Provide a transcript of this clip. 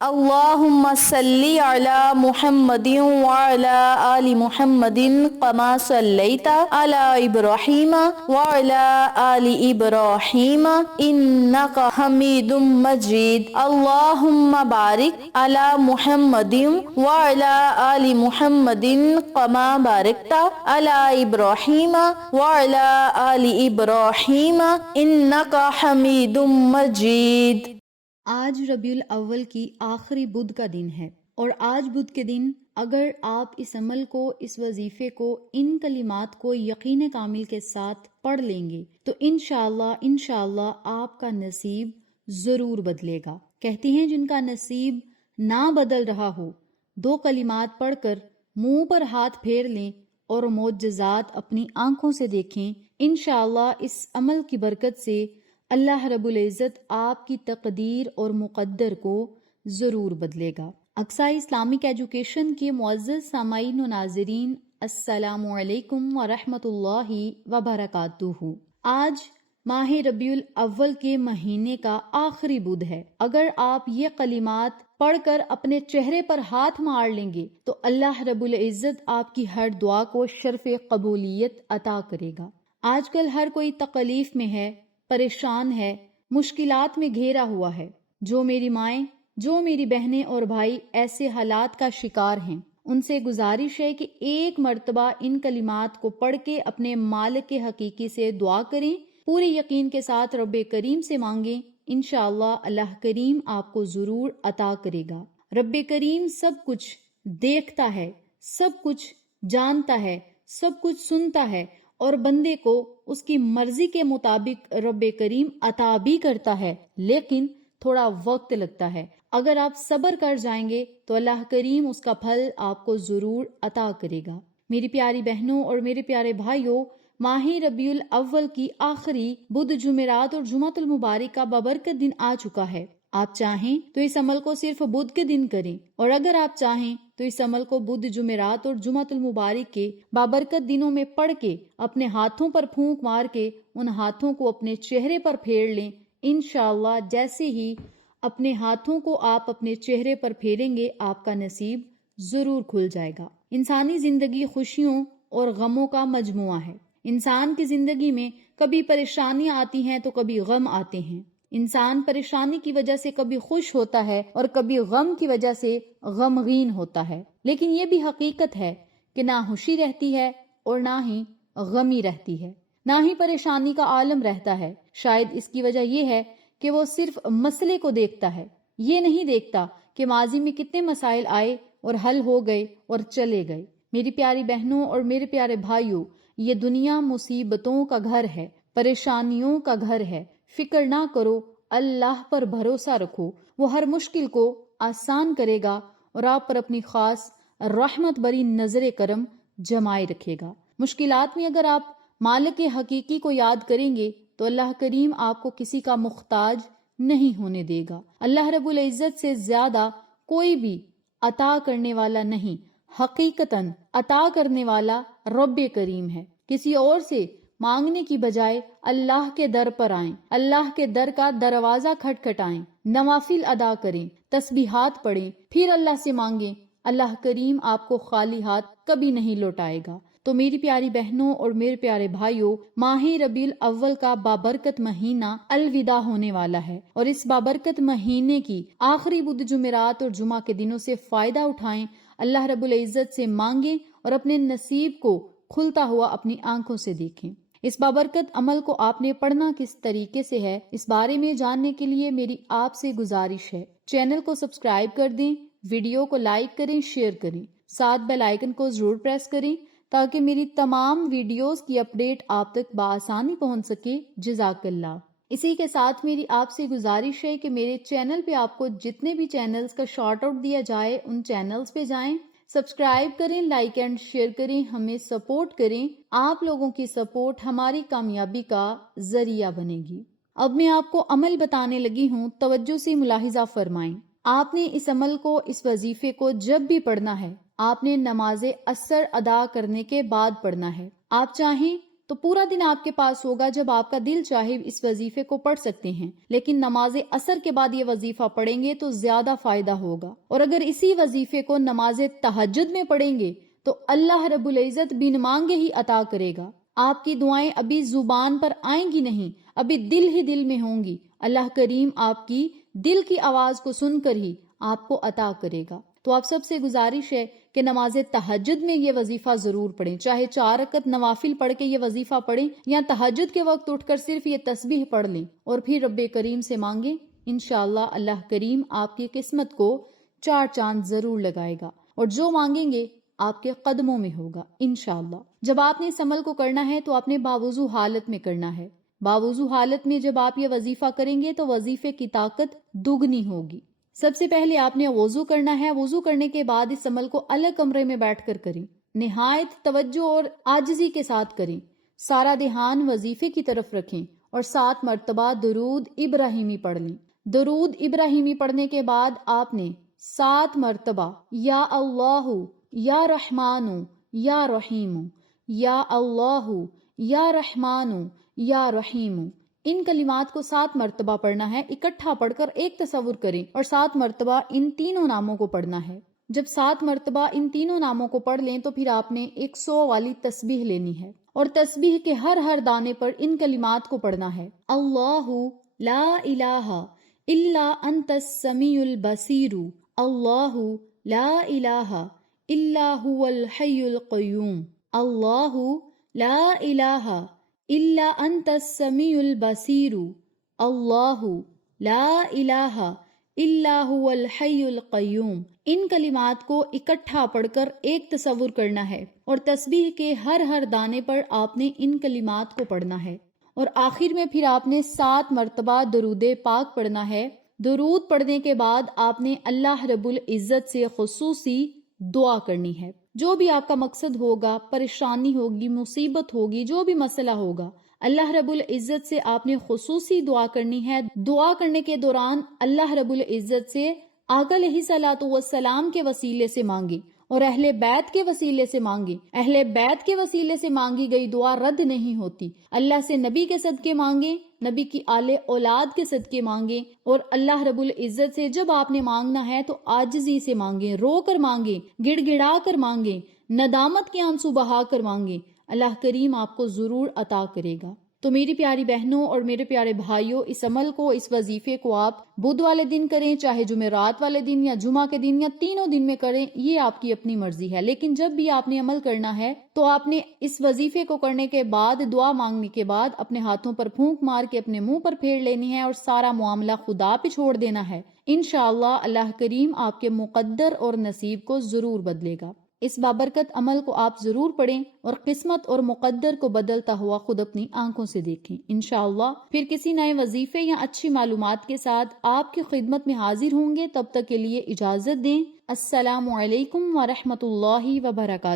اللهم صل على محمد وعلى آل محمد كما صليت على إبراهيم وعلى آل إبراهيم إنك حميد مجيد. اللهم بارك على محمد وعلى آل محمد كما باركت على إبراهيم وعلى آل إبراهيم إنك حميد مجيد. آج ربیع الاول کی آخری بدھ کا دن ہے، اور آج بدھ کے دن اگر آپ اس عمل کو، اس وظیفے کو، ان کلمات کو یقین کامل کے ساتھ پڑھ لیں گے تو انشاءاللہ آپ کا نصیب ضرور بدلے گا۔ کہتے ہیں جن کا نصیب نہ بدل رہا ہو، 2 کلمات پڑھ کر منہ پر ہاتھ پھیر لیں اور معجزات اپنی آنکھوں سے دیکھیں۔ انشاءاللہ اس عمل کی برکت سے اللہ رب العزت آپ کی تقدیر اور مقدر کو ضرور بدلے گا۔ اقصی اسلامک ایجوکیشن کے معزز سامعین و ناظرین، السلام علیکم ورحمۃ اللہ وبرکاتہ۔ آج ماہ ربیع الاول کے مہینے کا آخری بدھ ہے۔ اگر آپ یہ کلمات پڑھ کر اپنے چہرے پر ہاتھ مار لیں گے تو اللہ رب العزت آپ کی ہر دعا کو شرف قبولیت عطا کرے گا۔ آج کل ہر کوئی تکلیف میں ہے، پریشان ہے، مشکلات میں گھیرا ہوا ہے۔ جو میری مائیں، جو میری بہنیں اور بھائی ایسے حالات کا شکار ہیں، ان سے گزارش ہے کہ ایک مرتبہ ان کلمات کو پڑھ کے اپنے مالک حقیقی سے دعا کریں، پورے یقین کے ساتھ رب کریم سے مانگیں، انشاءاللہ اللہ کریم آپ کو ضرور عطا کرے گا۔ رب کریم سب کچھ دیکھتا ہے، سب کچھ جانتا ہے، سب کچھ سنتا ہے، اور بندے کو اس کی مرضی کے مطابق رب کریم عطا بھی کرتا ہے، لیکن تھوڑا وقت لگتا ہے۔ اگر آپ صبر کر جائیں گے تو اللہ کریم اس کا پھل آپ کو ضرور عطا کرے گا۔ میری پیاری بہنوں اور میرے پیارے بھائیوں، ماہ ربیع الاول کی آخری بدھ، جمعرات اور جمعۃ المبارک کا بابرکت دن آ چکا ہے۔ آپ چاہیں تو اس عمل کو صرف بدھ کے دن کریں، اور اگر آپ چاہیں تو اس عمل کو بدھ، جمعرات اور جمعۃ المبارک کے بابرکت دنوں میں پڑھ کے اپنے ہاتھوں پر پھونک مار کے ان ہاتھوں کو اپنے چہرے پر پھیر لیں۔ انشاءاللہ جیسے ہی اپنے ہاتھوں کو آپ اپنے چہرے پر پھیریں گے، آپ کا نصیب ضرور کھل جائے گا۔ انسانی زندگی خوشیوں اور غموں کا مجموعہ ہے۔ انسان کی زندگی میں کبھی پریشانیاں آتی ہیں تو کبھی غم آتے ہیں۔ انسان پریشانی کی وجہ سے کبھی خوش ہوتا ہے اور کبھی غم کی وجہ سے غمگین ہوتا ہے، لیکن یہ بھی حقیقت ہے کہ نہ خوشی رہتی ہے اور نہ ہی غمی رہتی ہے، نہ ہی پریشانی کا عالم رہتا ہے۔ شاید اس کی وجہ یہ ہے کہ وہ صرف مسئلے کو دیکھتا ہے، یہ نہیں دیکھتا کہ ماضی میں کتنے مسائل آئے اور حل ہو گئے اور چلے گئے۔ میری پیاری بہنوں اور میرے پیارے بھائیوں، یہ دنیا مصیبتوں کا گھر ہے، پریشانیوں کا گھر ہے۔ فکر نہ کرو، اللہ پر بھروسہ رکھو، وہ ہر مشکل کو آسان کرے گا اور آپ پر اپنی خاص رحمت بری نظر کرم جمائے رکھے گا۔ مشکلات میں اگر آپ مالک حقیقی کو یاد کریں گے تو اللہ کریم آپ کو کسی کا محتاج نہیں ہونے دے گا۔ اللہ رب العزت سے زیادہ کوئی بھی عطا کرنے والا نہیں، حقیقتاً عطا کرنے والا رب کریم ہے۔ کسی اور سے مانگنے کی بجائے اللہ کے در پر آئیں، اللہ کے در کا دروازہ کھٹکھٹائیں، نوافل ادا کریں، تسبیحات پڑھیں، پھر اللہ سے مانگیں۔ اللہ کریم آپ کو خالی ہاتھ کبھی نہیں لوٹائے گا۔ تو میری پیاری بہنوں اور میرے پیارے بھائیوں، ماہ ربیع الاول کا بابرکت مہینہ الوداع ہونے والا ہے، اور اس بابرکت مہینے کی آخری بدھ، جمعرات اور جمعہ کے دنوں سے فائدہ اٹھائیں، اللہ رب العزت سے مانگیں اور اپنے نصیب کو کھلتا ہوا اپنی آنکھوں سے دیکھیں۔ اس بابرکت عمل کو آپ نے پڑھنا کس طریقے سے ہے، اس بارے میں جاننے کے لیے میری آپ سے گزارش ہے، چینل کو سبسکرائب کر دیں، ویڈیو کو لائک کریں، شیئر کریں، ساتھ بیل آئیکن کو ضرور پریس کریں تاکہ میری تمام ویڈیوز کی اپڈیٹ آپ تک بآسانی پہنچ سکے۔ جزاک اللہ۔ اسی کے ساتھ میری آپ سے گزارش ہے کہ میرے چینل پہ آپ کو جتنے بھی چینلز کا شارٹ آؤٹ دیا جائے ان چینلز پہ جائیں، سبسکرائب کریں، لائک اینڈ شیئر کریں، ہمیں سپورٹ کریں۔ آپ لوگوں کی سپورٹ ہماری کامیابی کا ذریعہ بنے گی۔ اب میں آپ کو عمل بتانے لگی ہوں، توجہ سے ملاحظہ فرمائیں۔ آپ نے اس عمل کو، اس وظیفے کو جب بھی پڑھنا ہے، آپ نے نماز عصر ادا کرنے کے بعد پڑھنا ہے۔ آپ چاہیں تو پورا دن آپ کے پاس ہوگا، جب آپ کا دل چاہے اس وظیفے کو پڑھ سکتے ہیں، لیکن نماز عصر کے بعد یہ وظیفہ پڑھیں گے تو زیادہ فائدہ ہوگا۔ اور اگر اسی وظیفے کو نماز تہجد میں پڑھیں گے تو اللہ رب العزت بن مانگے ہی عطا کرے گا۔ آپ کی دعائیں ابھی زبان پر آئیں گی نہیں، ابھی دل ہی دل میں ہوں گی۔ اللہ کریم آپ کی دل کی آواز کو سن کر ہی آپ کو عطا کرے گا۔ تو آپ سب سے گزارش ہے کہ نماز تہجد میں یہ وظیفہ ضرور پڑھیں، چاہے 4 رکعت نوافل پڑھ کے یہ وظیفہ پڑھیں یا تہجد کے وقت اٹھ کر صرف یہ تسبیح پڑھ لیں اور پھر رب کریم سے مانگیں۔ انشاءاللہ اللہ کریم آپ کی قسمت کو 4 چاند ضرور لگائے گا، اور جو مانگیں گے آپ کے قدموں میں ہوگا انشاءاللہ۔ جب آپ نے اس عمل کو کرنا ہے تو آپ نے باوضو حالت میں کرنا ہے۔ باوضو حالت میں جب آپ یہ وظیفہ کریں گے تو وظیفے کی طاقت دگنی ہوگی۔ سب سے پہلے آپ نے وضو کرنا ہے۔ وضو کرنے کے بعد اس عمل کو الگ کمرے میں بیٹھ کر کریں، نہایت توجہ اور عاجزی کے ساتھ کریں۔ سارا دھیان وظیفے کی طرف رکھیں اور 7 مرتبہ درود ابراہیمی پڑھ لیں۔ درود ابراہیمی پڑھنے کے بعد آپ نے 7 مرتبہ یا اللہ یا رحمان یا رحیم، یا اللہ یا رحمان یا رحیم، ان کلمات کو 7 مرتبہ پڑھنا ہے۔ اکٹھا پڑھ کر ایک تصور کریں اور 7 مرتبہ ان تینوں ناموں کو پڑھنا ہے۔ جب 7 مرتبہ ان تینوں ناموں کو پڑھ لیں تو پھر آپ نے 100 والی تسبیح لینی ہے، اور تسبیح کے ہر دانے پر ان کلمات کو پڑھنا ہے۔ اللہ لا الہ الا انت السمیع البصیر، اللہ لا الہ الا هو الحی القیوم، اللہ لا الہ الا انت السمیع البصیر، اللہ لا الہ الا هو الحی القیوم۔ ان کلمات کو اکٹھا پڑھ کر ایک تصور کرنا ہے، اور تسبیح کے ہر دانے پر آپ نے ان کلمات کو پڑھنا ہے، اور آخر میں پھر آپ نے 7 مرتبہ درود پاک پڑھنا ہے۔ درود پڑھنے کے بعد آپ نے اللہ رب العزت سے خصوصی دعا کرنی ہے۔ جو بھی آپ کا مقصد ہوگا، پریشانی ہوگی، مصیبت ہوگی، جو بھی مسئلہ ہوگا، اللہ رب العزت سے آپ نے خصوصی دعا کرنی ہے۔ دعا کرنے کے دوران اللہ رب العزت سے آقا علیہ الصلوۃ والسلام کے وسیلے سے مانگے اور اہل بیت کے وسیلے سے مانگے۔ اہل بیت کے وسیلے سے مانگی گئی دعا رد نہیں ہوتی۔ اللہ سے نبی کے صدقے مانگے، نبی کی آل اولاد کے صدقے مانگے، اور اللہ رب العزت سے جب آپ نے مانگنا ہے تو عاجزی سے مانگے، رو کر مانگے، گڑ گڑا کر مانگے، ندامت کے آنسو بہا کر مانگے۔ اللہ کریم آپ کو ضرور عطا کرے گا۔ تو میری پیاری بہنوں اور میرے پیارے بھائیوں، اس عمل کو، اس وظیفے کو آپ بدھ والے دن کریں، چاہے جمعرات والے دن یا جمعہ کے دن یا تینوں دن میں کریں، یہ آپ کی اپنی مرضی ہے۔ لیکن جب بھی آپ نے عمل کرنا ہے تو آپ نے اس وظیفے کو کرنے کے بعد، دعا مانگنے کے بعد، اپنے ہاتھوں پر پھونک مار کے اپنے منہ پر پھیر لینی ہے اور سارا معاملہ خدا پہ چھوڑ دینا ہے۔ انشاءاللہ اللہ کریم آپ کے مقدر اور نصیب کو ضرور بدلے گا۔ اس بابرکت عمل کو آپ ضرور پڑھیں اور قسمت اور مقدر کو بدلتا ہوا خود اپنی آنکھوں سے دیکھیں۔ انشاءاللہ پھر کسی نئے وظیفے یا اچھی معلومات کے ساتھ آپ کی خدمت میں حاضر ہوں گے۔ تب تک کے لیے اجازت دیں۔ السلام علیکم ورحمۃ اللہ وبرکاتہ۔